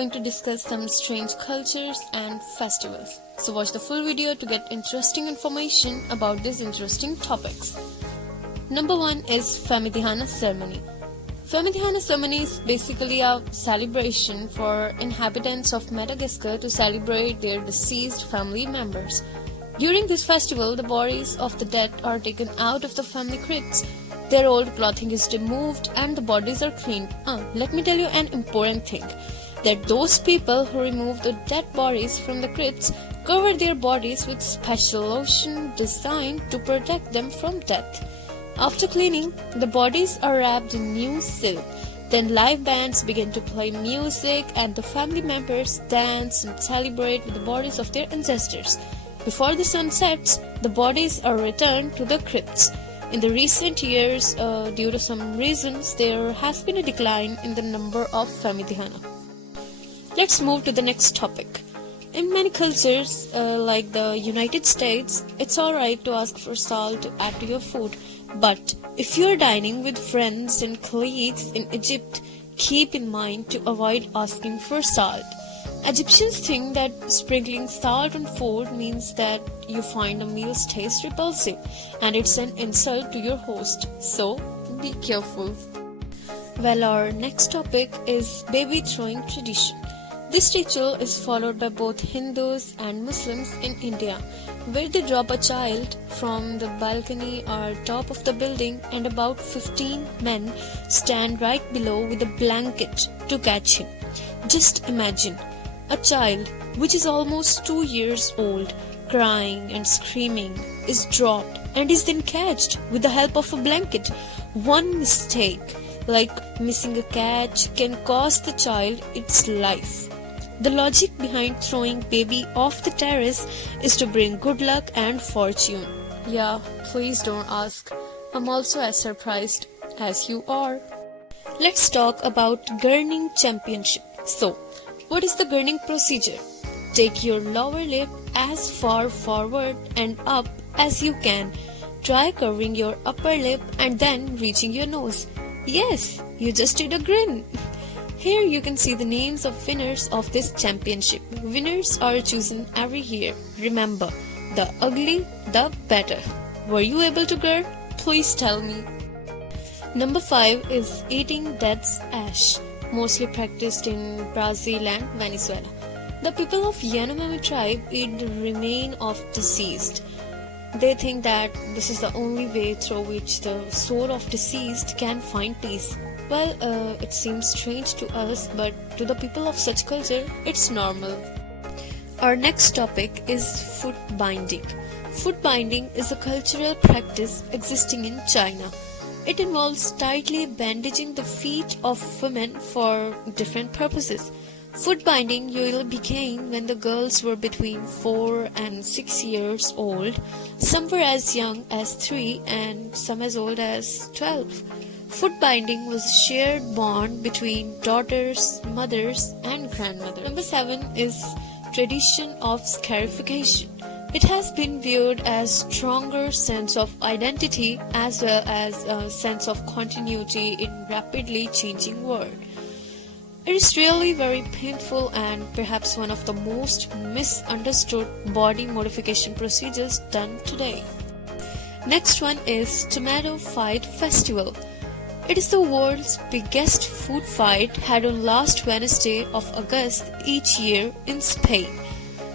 going to discuss some strange cultures and festivals. So watch the full video to get interesting information about these interesting topics. Number 1 is Famadihana ceremony. Famadihana ceremony is basically a celebration for inhabitants of Madagascar to celebrate their deceased family members. During this festival, the bodies of the dead are taken out of the family crypts. Their old clothing is removed and the bodies are cleaned. Let me tell you an important thing, that those people who remove the dead bodies from the crypts cover their bodies with special lotion designed to protect them from death. After cleaning, the bodies are wrapped in new silk. Then live bands begin to play music and the family members dance and celebrate with the bodies of their ancestors. Before the sun sets, the bodies are returned to the crypts. In the recent years, due to some reasons, there has been a decline in the number of Famadihana. Let's move to the next topic. In many cultures, like the United States, it's alright to ask for salt to add to your food. But if you're dining with friends and colleagues in Egypt, keep in mind to avoid asking for salt. Egyptians think that sprinkling salt on food means that you find a meal's taste repulsive and it's an insult to your host. So be careful. Well, our next topic is baby throwing tradition. This ritual is followed by both Hindus and Muslims in India, where they drop a child from the balcony or top of the building and about 15 men stand right below with a blanket to catch him. Just imagine, a child which is almost 2 years old, crying and screaming, is dropped and is then catched with the help of a blanket. One mistake, like missing a catch, can cost the child its life. The logic behind throwing baby off the terrace is to bring good luck and fortune. Yeah, please don't ask. I'm also as surprised as you are. Let's talk about Gurning championship. So, what is the Gurning procedure? Take your lower lip as far forward and up as you can. Try curving your upper lip and then reaching your nose. Yes, you just did a grin. Here you can see the names of winners of this championship. Winners are chosen every year. Remember, the ugly, the better. Were you able to girl? Please tell me. Number 5 is eating dead's ash, mostly practiced in Brazil and Venezuela. The people of Yanomami tribe eat the remain of deceased. They think that this is the only way through which the soul of deceased can find peace. Well, it seems strange to us, but to the people of such culture, it's normal. Our next topic is foot binding. Foot binding is a cultural practice existing in China. It involves tightly bandaging the feet of women for different purposes. Foot binding usually began when the girls were between 4 and 6 years old. Some were as young as 3 and some as old as 12. Foot binding was a shared bond between daughters, mothers, and grandmothers. Number 7 is tradition of scarification. It has been viewed as stronger sense of identity as well as a sense of continuity in rapidly changing world. It is really very painful and perhaps one of the most misunderstood body modification procedures done today. Next one is Tomato Fight Festival. It is the world's biggest food fight held on last Wednesday of August each year in Spain.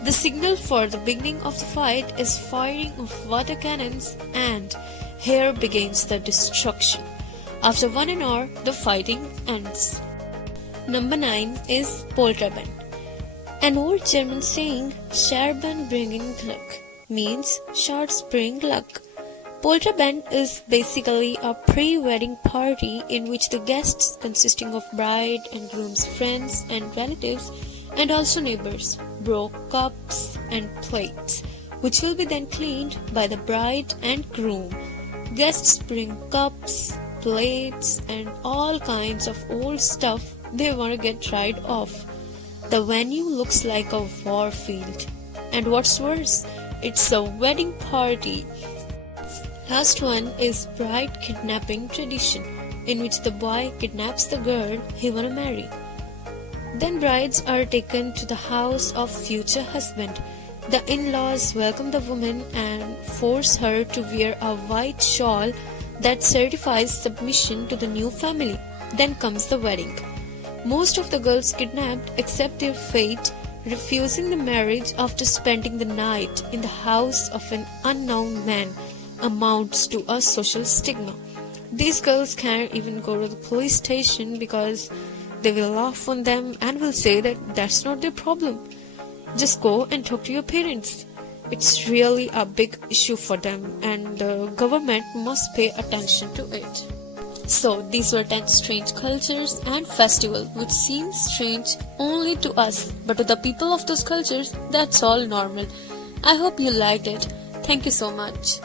The signal for the beginning of the fight is firing of water cannons, and here begins the destruction. After 1 hour, the fighting ends. Number 9 is Polterabend. An old German saying, "Scherben bringen Glück," means shards bring luck. Polterabend is basically a pre-wedding party in which the guests, consisting of bride and groom's friends and relatives, and also neighbors, broke cups and plates, which will be then cleaned by the bride and groom. Guests bring cups, plates, and all kinds of old stuff they want to get rid of. The venue looks like a war field. And what's worse, it's a wedding party. Last one is bride kidnapping tradition, in which the boy kidnaps the girl he wanna marry. Then brides are taken to the house of future husband. The in-laws welcome the woman and force her to wear a white shawl that certifies submission to the new family. Then comes the wedding. Most of the girls kidnapped accept their fate, refusing the marriage after spending the night in the house of an unknown man amounts to a social stigma. These girls can't even go to the police station because they will laugh on them and will say that that's not their problem. Just go and talk to your parents. It's really a big issue for them and the government must pay attention to it. So these were 10 strange cultures and festivals which seem strange only to us, but to the people of those cultures, that's all normal. I hope you liked it. Thank you so much.